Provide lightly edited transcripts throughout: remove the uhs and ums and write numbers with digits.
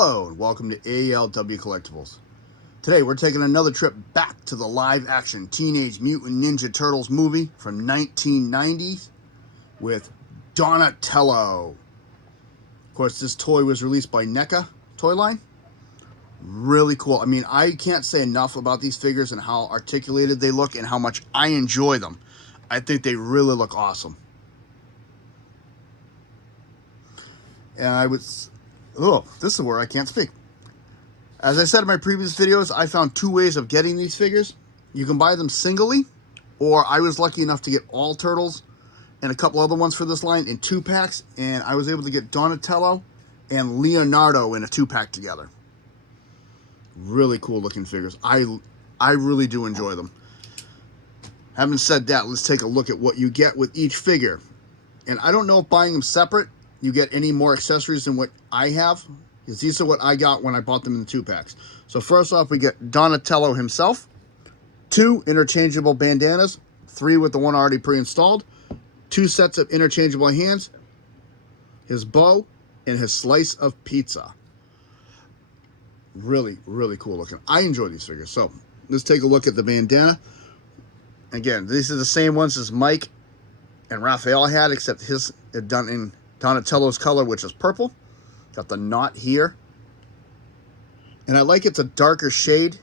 Hello and welcome to ALW Collectibles. Today we're taking another trip back to the live action Teenage Mutant Ninja Turtles movie from 1990 with Donatello. Of course, this toy was released by NECA toy line. Really cool. I mean, I can't say enough about these figures and how articulated they look and how much I enjoy them. I think they really look awesome. And this is where I can't speak. As I said in my previous videos, I found two ways of getting these figures. You can buy them singly, or I was lucky enough to get all turtles and a couple other ones for this line in 2-packs, and I was able to get Donatello and Leonardo in a 2-pack together. Really cool looking figures. I really do enjoy them. Having said that, let's take a look at what you get with each figure. And I don't know if buying them separate you get any more accessories than what I have, because these are what I got when I bought them in the 2-packs. So first off, we get Donatello himself, 2 interchangeable bandanas, 3 with the one already pre-installed, 2 sets of interchangeable hands, his bow, and his slice of pizza. Really, really cool looking. I enjoy these figures. So let's take a look at the bandana. Again, these are the same ones as Mike and Raphael had, except his are done in Donatello's color, which is purple. Got the knot here. And I like it's a darker shade.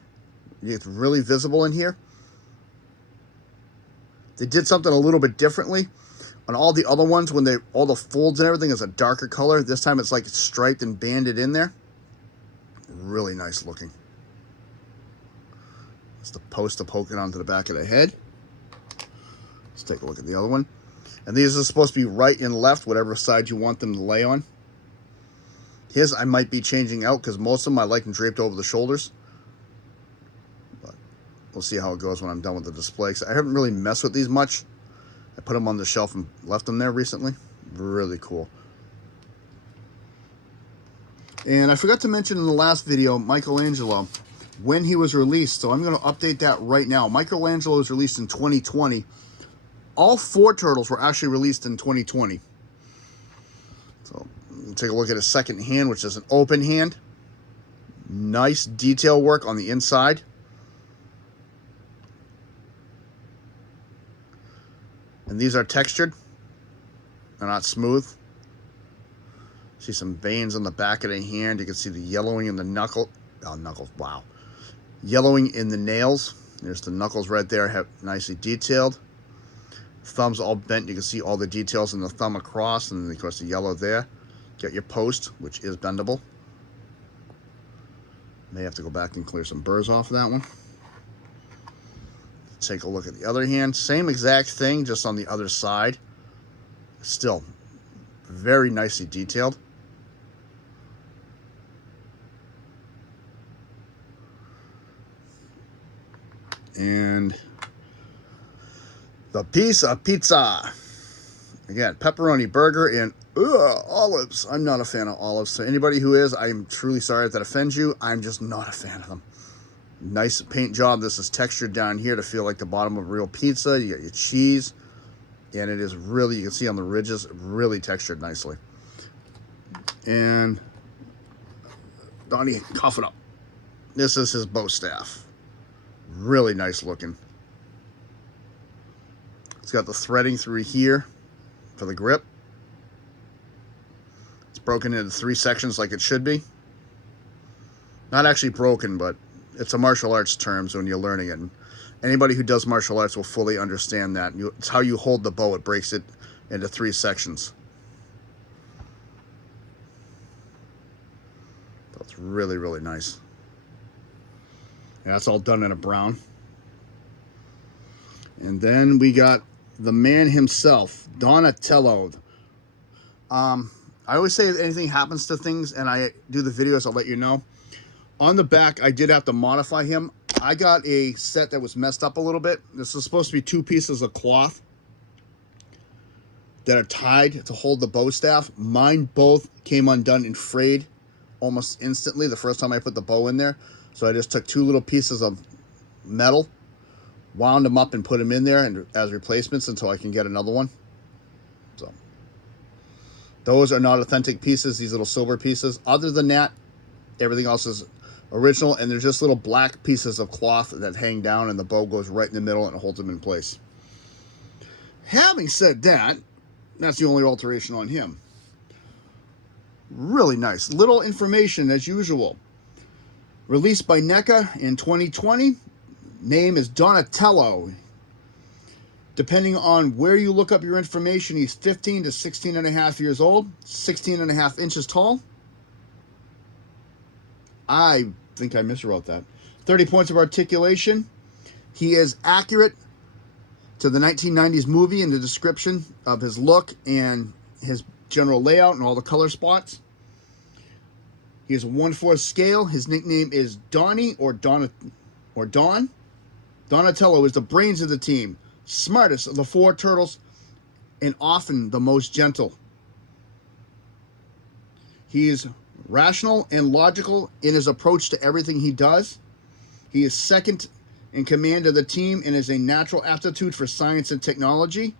It's really visible in here. They did something a little bit differently. On all the other ones, when all the folds and everything is a darker color, this time it's like it's striped and banded in there. Really nice looking. It's the poster poking onto the back of the head. Let's take a look at the other one. And these are supposed to be right and left, whatever side you want them to lay on. His I might be changing out because most of them I like them draped over the shoulders. But we'll see how it goes when I'm done with the display. Because I haven't really messed with these much. I put them on the shelf and left them there recently. Really cool. And I forgot to mention in the last video, Michelangelo, when he was released. So I'm going to update that right now. Michelangelo was released in 2020. All 4 turtles were actually released in 2020. So we'll take a look at his second hand, which is an open hand. Nice detail work on the inside. And these are textured. They're not smooth. See some veins on the back of the hand. You can see the yellowing in the knuckles. Wow. Yellowing in the nails. There's the knuckles right there, have nicely detailed. Thumb's all bent. You can see all the details in the thumb across, and then of course the yellow there. Got your post, which is bendable. May have to go back and clear some burrs off of that one. Take a look at the other hand. Same exact thing, just on the other side. Still very nicely detailed. And the piece of pizza. Again, pepperoni burger and olives. I'm not a fan of olives. So anybody who is, I'm truly sorry if that offends you. I'm just not a fan of them. Nice paint job. This is textured down here to feel like the bottom of real pizza. You got your cheese. And it is really, you can see on the ridges, really textured nicely. And Donnie, cough it up. This is his bow staff. Really nice looking. It's got the threading through here for the grip. It's broken into 3 sections like it should be. Not actually broken, but it's a martial arts term, so when you're learning it. And anybody who does martial arts will fully understand that. It's how you hold the bow. It breaks it into 3 sections. That's really, really nice. And that's all done in a brown. And then we got the man himself, Donatello. I always say if anything happens to things and I do the videos, I'll let you know. On the back, I did have to modify him. I got a set that was messed up a little bit. This is supposed to be 2 pieces of cloth that are tied to hold the bow staff. Mine both came undone and frayed almost instantly the first time I put the bow in there. So I just took 2 little pieces of metal, wound them up and put them in there and as replacements until I can get another one. So those are not authentic pieces, these little silver pieces. Other than that, Everything else is original, and there's just little black pieces of cloth that hang down, and the bow goes right in the middle and holds him in place. Having said that, that's the only alteration on him. Really nice. Little information as usual. Released by NECA in 2020. Name is Donatello. Depending on where you look up your information, he's 15 to 16 and a half years old, 16 and a half inches tall. I think I miswrote that. 30 points of articulation. He is accurate to the 1990s movie in the description of his look and his general layout and all the color spots. He is a 1/4 scale. His nickname is Donnie or Don. Donatello is the brains of the team, smartest of the 4 turtles, and often the most gentle. He is rational and logical in his approach to everything he does. He is second in command of the team and is a natural aptitude for science and technology.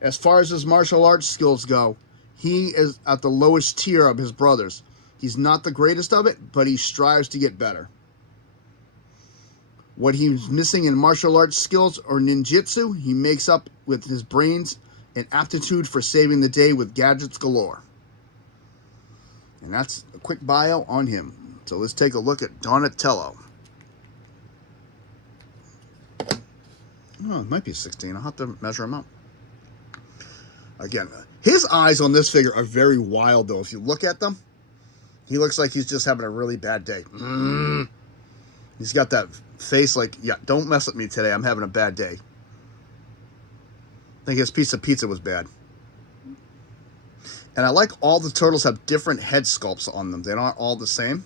As far as his martial arts skills go, he is at the lowest tier of his brothers. He's not the greatest of it, but he strives to get better. What he's missing in martial arts skills or ninjutsu, he makes up with his brains and aptitude for saving the day with gadgets galore. And that's a quick bio on him. So let's take a look at Donatello. Oh, it might be 16. I'll have to measure him out. Again, his eyes on this figure are very wild, though. If you look at them, he looks like he's just having a really bad day. He's got that face like, yeah, don't mess with me today. I'm having a bad day. I think his piece of pizza was bad. And I like all the turtles have different head sculpts on them. They're not all the same.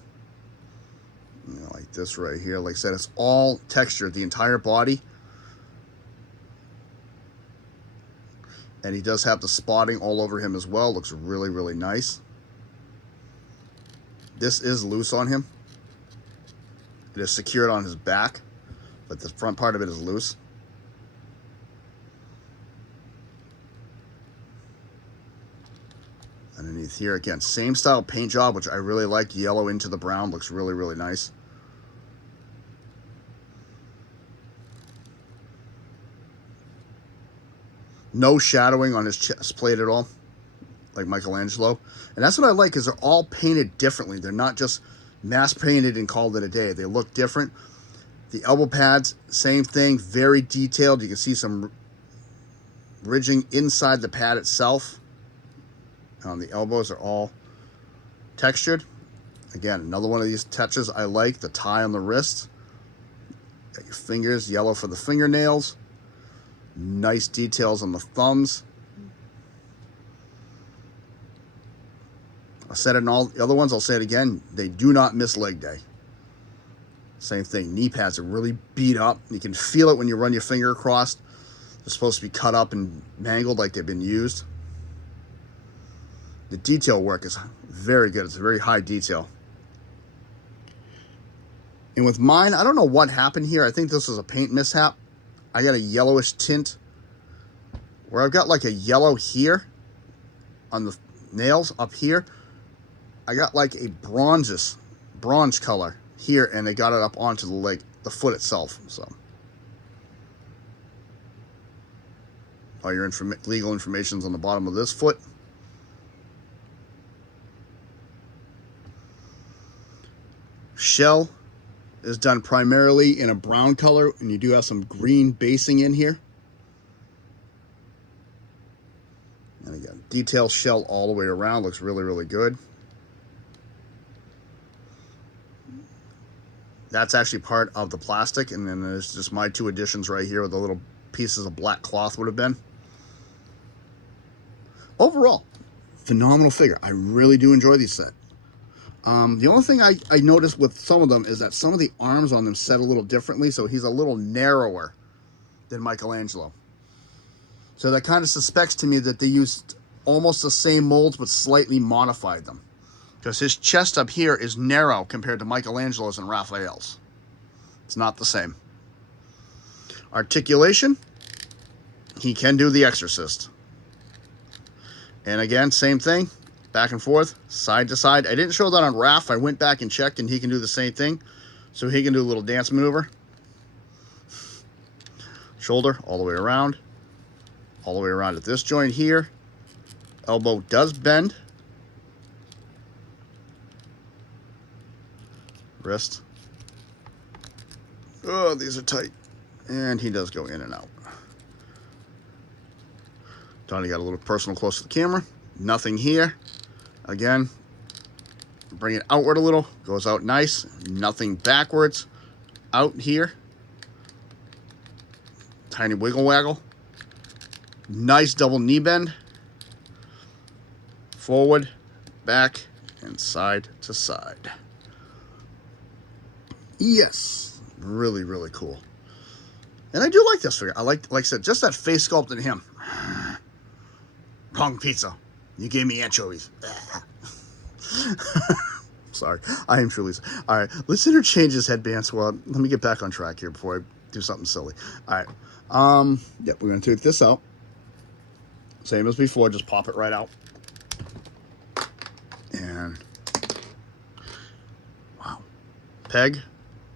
You know, like this right here. Like I said, it's all textured, the entire body. And he does have the spotting all over him as well. Looks really, really nice. This is loose on him. It is secured on his back, but the front part of it is loose. Underneath here, again, same style paint job, which I really like. Yellow into the brown. Looks really, really nice. No shadowing on his chest plate at all, like Michelangelo. And that's what I like, is they're all painted differently. They're not just mass painted and called it a day. They look different. The elbow pads, same thing, very detailed. You can see some ridging inside the pad itself. The elbows are all textured. Again, another one of these touches I like. The tie on the wrist. Got your fingers, yellow for the fingernails. Nice details on the thumbs. I said it in all the other ones, I'll say it again. They do not miss leg day. Same thing. Knee pads are really beat up. You can feel it when you run your finger across. They're supposed to be cut up and mangled like they've been used. The detail work is very good. It's a very high detail. And with mine, I don't know what happened here. I think this was a paint mishap. I got a yellowish tint where I've got like a yellow here on the nails up here. I got like a bronze color here, and they got it up onto the leg, the foot itself. So all your legal information's on the bottom of this foot. Shell is done primarily in a brown color, and you do have some green basing in here. And again, detail shell all the way around. Looks really, really good. That's actually part of the plastic, and then there's just my 2 additions right here where the little pieces of black cloth would have been. Overall, phenomenal figure. I really do enjoy these sets. The only thing I noticed with some of them is that some of the arms on them set a little differently, so he's a little narrower than Michelangelo. So that kind of suspects to me that they used almost the same molds but slightly modified them. Because his chest up here is narrow compared to Michelangelo's and Raphael's. It's not the same. Articulation, he can do The Exorcist. And again, same thing. back and forth, side to side. I didn't show that on Raph. I went back and checked, and he can do the same thing. So he can do a little dance maneuver. Shoulder all the way around at this joint here. Elbow does bend. Wrist. Oh, these are tight. And he does go in and out. Donnie got a little personal close to the camera. Nothing here. Again, bring it outward a little. Goes out nice. Nothing backwards. Out here. Tiny wiggle waggle. Nice double knee bend. Forward, back, and side to side. Yes. Really, really cool. And I do like this figure. I like I said, just that face sculpt in him. Wrong pizza. You gave me anchovies. Sorry. I am truly... All right. Let's interchange his headbands. Well, let me get back on track here before I do something silly. All right. Yep, we're going to take this out. Same as before. Just pop it right out. And... Wow. Peg.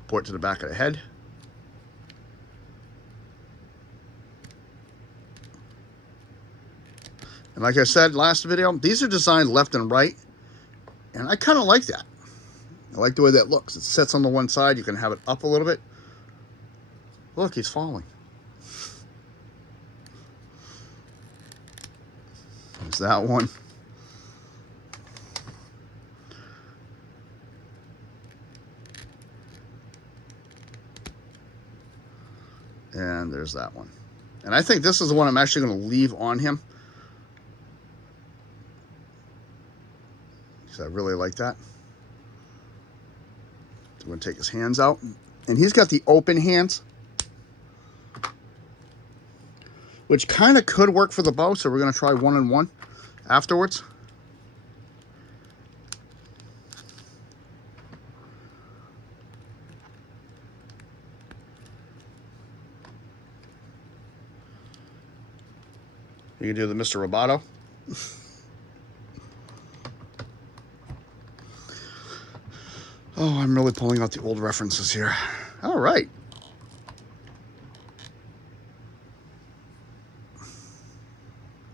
Port to the back of the head. And like I said last video, these are designed left and right, and I kind of like that. I like the way that looks. It sets on the one side. You can have it up a little bit. Look, he's falling. There's that one. And there's that one. And I think this is the one I'm actually going to leave on him. Because I really like that. So I'm going to take his hands out. And he's got the open hands, which kind of could work for the bow. So we're going to try 1-on-1 afterwards. You can do the Mr. Roboto. Oh, I'm really pulling out the old references here. All right.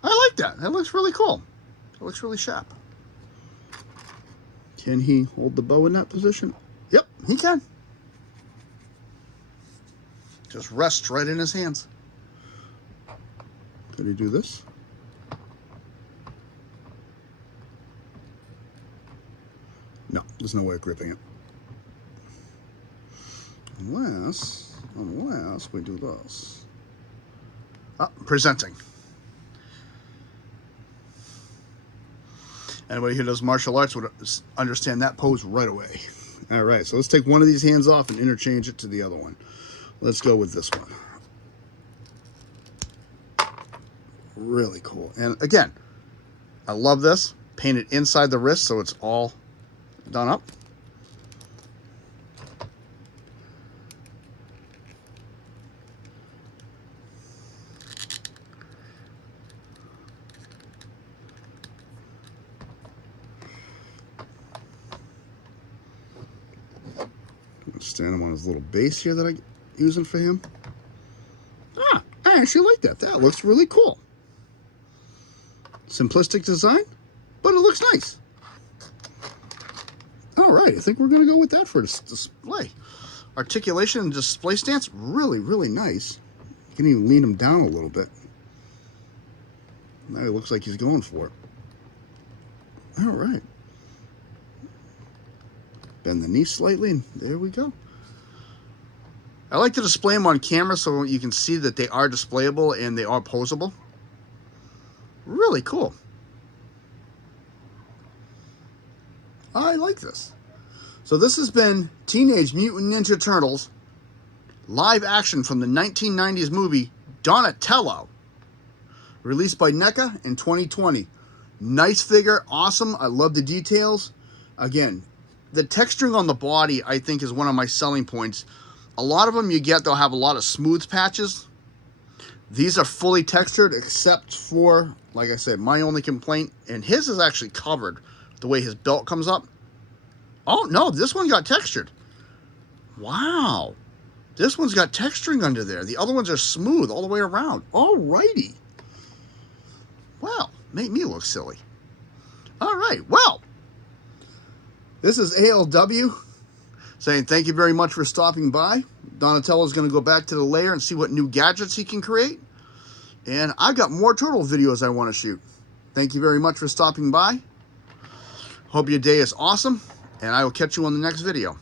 I like that. That looks really cool. That looks really sharp. Can he hold the bow in that position? Yep, he can. Just rests right in his hands. Can he do this? No, there's no way of gripping it. Unless we do this. Ah, presenting. Anybody who does martial arts would understand that pose right away. All right, so let's take one of these hands off and interchange it to the other one. Let's go with this one. Really cool. And again, I love this. Painted inside the wrist so it's all done up. Stand him on his little base here that I'm using for him. Ah, I actually like that. That looks really cool. Simplistic design, but it looks nice. All right, I think we're going to go with that for this display. Articulation and display stance, really, really nice. You can even lean him down a little bit. Now it looks like he's going for it. All right. Bend the knee slightly, and there we go. I like to display them on camera so you can see that they are displayable and they are posable. Really cool. I like this. So this has been Teenage Mutant Ninja Turtles live action from the 1990s movie Donatello, released by NECA in 2020. Nice figure, awesome. I love the details. Again, the texturing on the body, I think, is one of my selling points. A lot of them you get, they'll have a lot of smooth patches. These are fully textured except for, like I said, my only complaint, and his is actually covered the way his belt comes up. Oh, no, this one got textured. Wow. This one's got texturing under there. The other ones are smooth all the way around. Alrighty. Well, made me look silly. All right, well, this is ALW saying thank you very much for stopping by. Donatello's going to go back to the lair and see what new gadgets he can create. And I've got more turtle videos I want to shoot. Thank you very much for stopping by. Hope your day is awesome, and I will catch you on the next video.